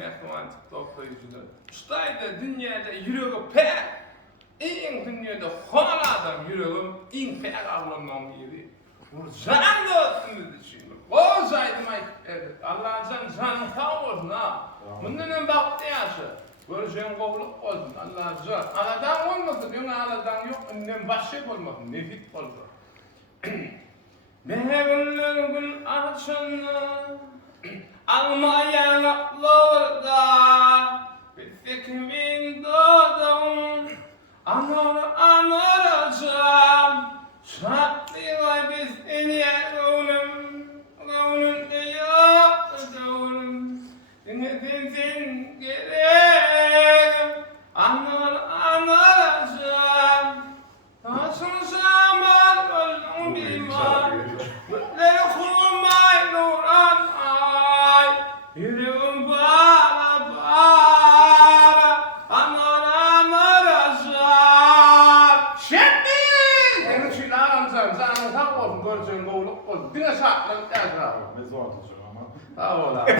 Mehmet Toýlyśka. Şulayda dünyada yüreği pek, en dünyada hal adam yüreği en pek Allah'ın yeri. Bu canlı düşünür. O zaydım Allah'ın canı kavurna. Bundan baktı yaşı. Göreceğin kovluk olsun Allah'ın. Anadan olmasın, yok anadan yok. Önden başlık olmasın, nefik olsun. Mehevlerin açını almayan aklarda bir fikrin doğdum. Anaracağım şartlıyla biz iniye gönlüm de yok gönlüm. Dinledin gerek anaracağım. Taşın zaman öldüm bilmem. Mütleri kurmay nuran ay. Yüreğim bağla anaracağım. Şimdi! Senin için ağamsan, sana tak olsun, göreceğin kovluk olsun. Dine şartlarım yazar. Ne zor tutacağım ama. Sağ ol abi.